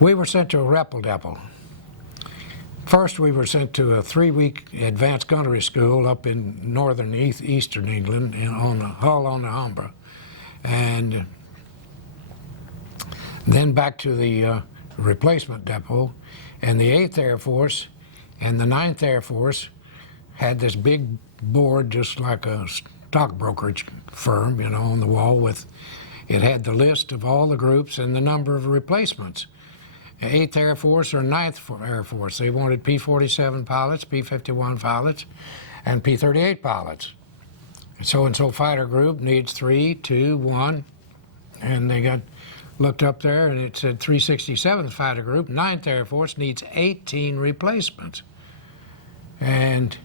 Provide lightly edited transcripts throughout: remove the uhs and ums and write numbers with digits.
We were sent to a Repel Depot. First, we were sent to a 3-week advanced gunnery school up in northern eastern England on the Hull on the Humber, and then back to the replacement depot. And the 8th Air Force and the 9th Air Force had this big board, just like a stock brokerage firm, you know, on the wall. With it had the list of all the groups and the number of replacements. 8th Air Force or 9th Air Force, they wanted P-47 pilots, P-51 pilots, and P-38 pilots. So-and-so fighter group needs 3, 2, 1, and they got looked up there and it said 367th Fighter Group, 9th Air Force needs 18 replacements. And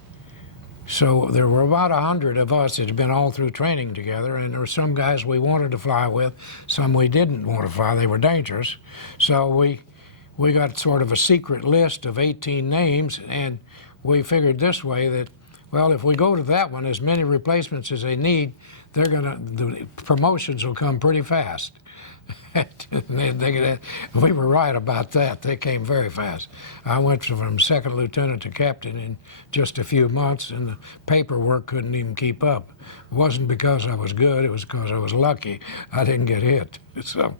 so there were about 100 of us that had been all through training together, and there were some guys we wanted to fly with, some we didn't want to fly. They were dangerous. So we got sort of a secret list of 18 names, and we figured this way that, well, if we go to that one, as many replacements as they need, the promotions will come pretty fast. We were right about that. They came very fast. I went from second lieutenant to captain in just a few months, and the paperwork couldn't even keep up. It wasn't because I was good, it was because I was lucky. I didn't get hit. So.